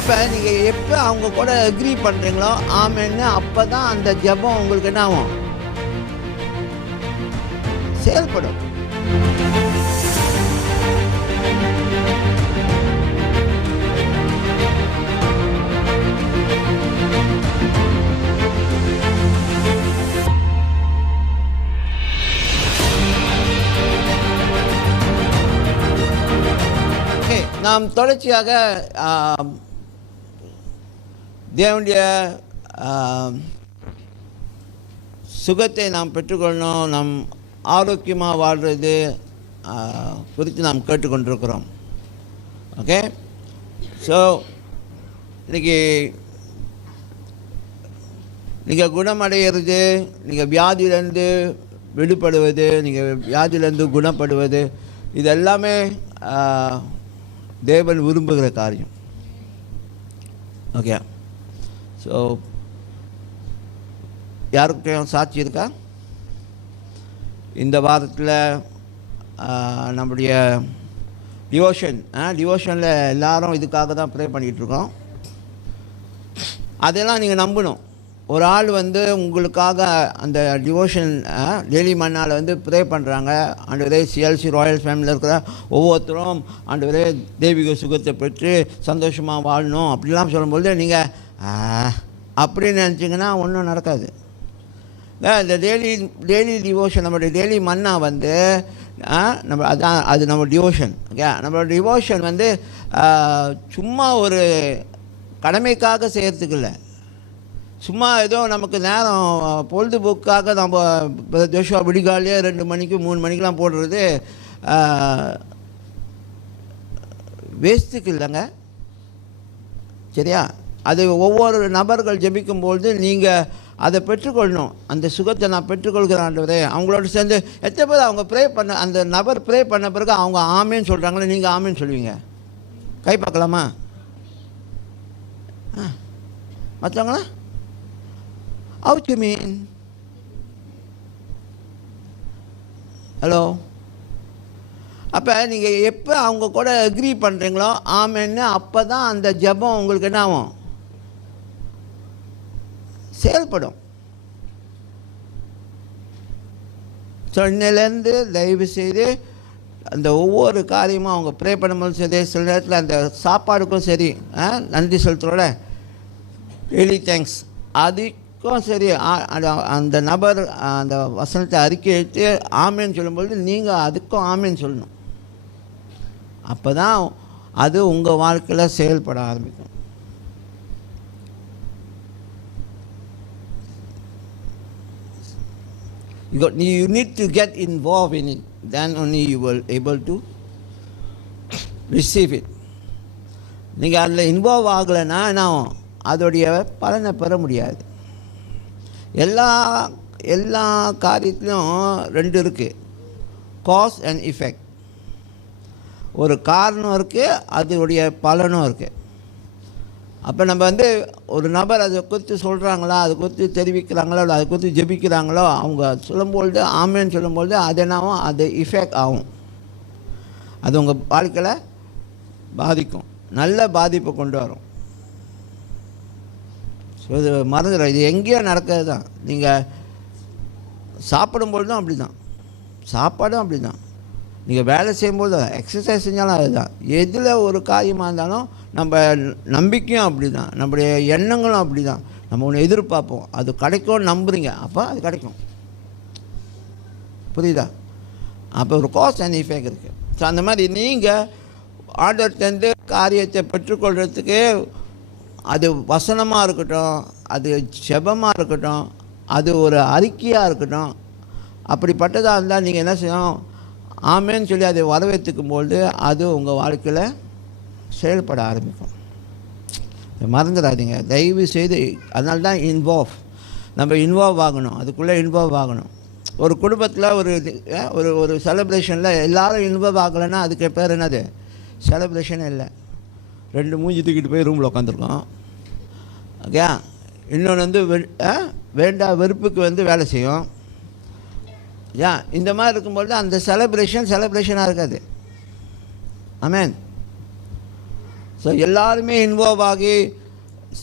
அப்போ நீங்கள் எப்போ அவங்க கூட அக்ரி பண்ணுறீங்களோ ஆமேன்னு அப்போ தான் அந்த ஜெபம் உங்களுக்கு என்ன ஆகும், செயல்படும். நாம் தொடர்ச்சியாக தேவனுடைய சுகத்தை நாம் பெற்றுக்கொள்ளணும், நம் ஆரோக்கியமாக வாழ்கிறது குறித்து நாம் கேட்டுக்கொண்டிருக்கிறோம். ஓகே, ஸோ இன்றைக்கி நீங்கள் குணமடைகிறது, நீங்கள் வியாதியிலேருந்து விடுபடுவது, நீங்கள் வியாதியிலேருந்து குணப்படுவது, இது எல்லாமே தேவன் விரும்புகிற காரியம். ஓகே, ஸோ யாருக்கிட்டையும் சாட்சி இருக்கா? இந்த வாரத்தில் நம்முடைய டிவோஷனில் எல்லாரும் இதுக்காக தான் ப்ரே பண்ணிகிட்ருக்கோம். அதெல்லாம் நீங்கள் நம்பணும். ஒரு ஆள் உங்களுக்காக அந்த டிவோஷன் டெய்லி மண்ணால் ப்ரே பண்ணுறாங்க. ஆண்டவரே சிஎல்சி ராயல் ஃபேமிலியில் இருக்கிற ஒவ்வொருத்தரும் ஆண்டவரே தெய்வீக சுகத்தை பெற்று சந்தோஷமாக வாழணும் அப்படிலாம் சொல்லும்போது நீங்கள் அப்படின்னு நினச்சிங்கன்னா ஒன்றும் நடக்காது. இந்த டெய்லி டிவோஷன், நம்மளுடைய டெய்லி மன்னா நம்ம அது நம்ம டிவோஷன். ஓகே, நம்மளோட டிவோஷன் சும்மா ஒரு கடமைக்காக செய்கிறதுக்கு இல்லை, சும்மா ஏதோ நமக்கு நேரம் பொழுதுபோக்காக நம்ம ஜோஷுவா விடிகாலையே 2 மணிக்கு 3 மணிக்கெலாம் போடுறது வேஸ்ட்டுக்கு இல்லைங்க. சரியா? அது ஒவ்வொரு நபர்கள் ஜெபிக்கும்பொழுது நீங்கள் அதை பெற்றுக்கொள்ளணும். அந்த சுகத்தை நான் பெற்றுக்கொள்கிறேன் ஆண்டவரே. அவங்களோட சேர்ந்து எத்தனை பேர் அவங்க ப்ரே பண்ண, அந்த நபர் ப்ரே பண்ண பிறகு அவங்க ஆமேன்னு சொல்கிறாங்களே, நீங்கள் ஆமேன்னு சொல்லுவீங்க? கை பார்க்கலாமா? மற்றவங்களா? Out you mean? ஹலோ. அப்போ நீங்கள் எப்போ அவங்க கூட அக்ரி பண்ணுறீங்களோ ஆமேன்னு அப்போ தான் அந்த ஜெபம் உங்களுக்கு என்ன ஆகும், செயல்படும். ஸோ இன்னிலேருந்து தயவு செய்து அந்த ஒவ்வொரு காரியமும் அவங்க ப்ரே பண்ணும்போது சரி, சில நேரத்தில் அந்த சாப்பாடுக்கும் சரி நன்றி செலுத்துறோட ரியலி தேங்க்ஸ் அதுக்கும் சரி, அந்த நபர் அந்த வசனத்தை அறிக்கை எடுத்து ஆமேன்னு சொல்லும்பொழுது நீங்கள் அதுக்கும் ஆமேன்னு சொல்லணும். அப்போ தான் அது உங்கள் வாழ்க்கையில் செயல்பட ஆரம்பிக்கும். You need to get involved in it, then only you will able to receive it. நீங்கள் அதில் இன்வால்வ் ஆகலைன்னா என்ன ஆகும், அதோடைய பலனை பெற முடியாது. எல்லா காரியத்திலும் 2 இருக்குது, காஸ் அண்ட் எஃபெக்ட். ஒரு காரணம் இருக்குது, அதோடைய பலனும் இருக்குது. அப்போ நம்ம ஒரு நபர் அதை குறித்து சொல்கிறாங்களா, அதை குறித்து தெரிவிக்கிறாங்களோ, அதை குறித்து ஜெபிக்கிறாங்களோ, அவங்க சொல்லும்பொழுது ஆமேன்னு சொல்லும்பொழுது அது என்னாகும், அது இஃபெக்ட் ஆகும். அது உங்கள் வாழ்க்கையில் பாதிக்கும், நல்ல பாதிப்பை கொண்டு வரும். ஸோ இது மறந்துடும், இது எங்கேயோ நடக்கிறது தான். நீங்கள் சாப்பிடும்பொழுதும் அப்படி தான், சாப்பாடும் அப்படி தான், நீங்கள் வேலை செய்யும்போது தான், எக்ஸசைஸ் செஞ்சாலும் அதுதான். எதில் ஒரு காரியமாக இருந்தாலும் நம்ம நம்பிக்கையும் அப்படி தான், நம்முடைய எண்ணங்களும் அப்படி தான். நம்ம ஒன்று எதிர்பார்ப்போம், அது கிடைக்கும்னு நம்புறீங்க, அப்போ அது கிடைக்கும். புரியுதா? அப்போ ஒரு காஸ் அண்ட் எஃபெக்ட் இருக்குது. ஸோ அந்த மாதிரி நீங்கள் ஆர்டர்லேருந்து காரியத்தை பெற்றுக்கொள்கிறதுக்கு அது வசனமாக இருக்கட்டும், அது ஜெபமாக இருக்கட்டும், அது ஒரு அறிக்கையாக இருக்கட்டும், அப்படிப்பட்டதாக இருந்தால் நீங்கள் என்ன செய்யணும், ஆமேன்னு சொல்லி அதை வரவேற்றுக்கும்போது அது உங்கள் வாழ்க்கையில் செயல்பட ஆரம்பிக்கும். மறந்துடாதீங்க தயவு செய்து. அதனால தான் நம்ம இன்வால்வ் ஆகணும், அதுக்குள்ளே இன்வால்வ் ஆகணும். ஒரு குடும்பத்தில் ஒரு செலிப்ரேஷனில் எல்லோரும் இன்வால்வ் ஆகலைன்னா அதுக்கு பேர் என்னது, செலிப்ரேஷனே இல்லை. 2 மூஞ்சி தூக்கிட்டு போய் ரூமில் உட்காந்துருக்கோம். ஓகே, இன்னொன்று வேண்டா வெறுப்புக்கு வேலை செய்யும். இந்த மாதிரி இருக்கும்பொழுது அந்த செலிப்ரேஷனாக இருக்காது. ஆமென். ஸோ எல்லாருமே இன்வால்வ் ஆகி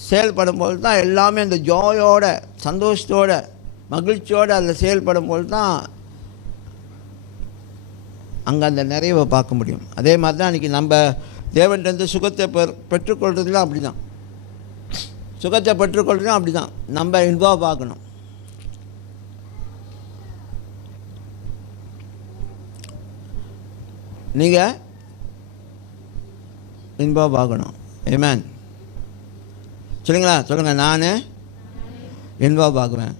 செயல்படும் போது தான் எல்லாமே அந்த ஜாயோட, சந்தோஷத்தோட, மகிழ்ச்சியோடு அதில் செயல்படும் போது தான் அங்கே அந்த நிறைவை பார்க்க முடியும். அதே மாதிரி தான் இன்றைக்கி நம்ம தேவன்கிட்ட சுகத்தை பெற்றுக்கொள்றதுலாம் அப்படி தான். சுகத்தை பெற்றுக்கொள்றதுலாம் அப்படி தான். நம்ம இன்வால்வ் ஆகணும். நீங்கள் இன்வால்வ் ஆகணும். ஆமென். சொல்லுங்களா, சொல்லுங்கள். நான் இன்வால்வ் ஆகுவேன்.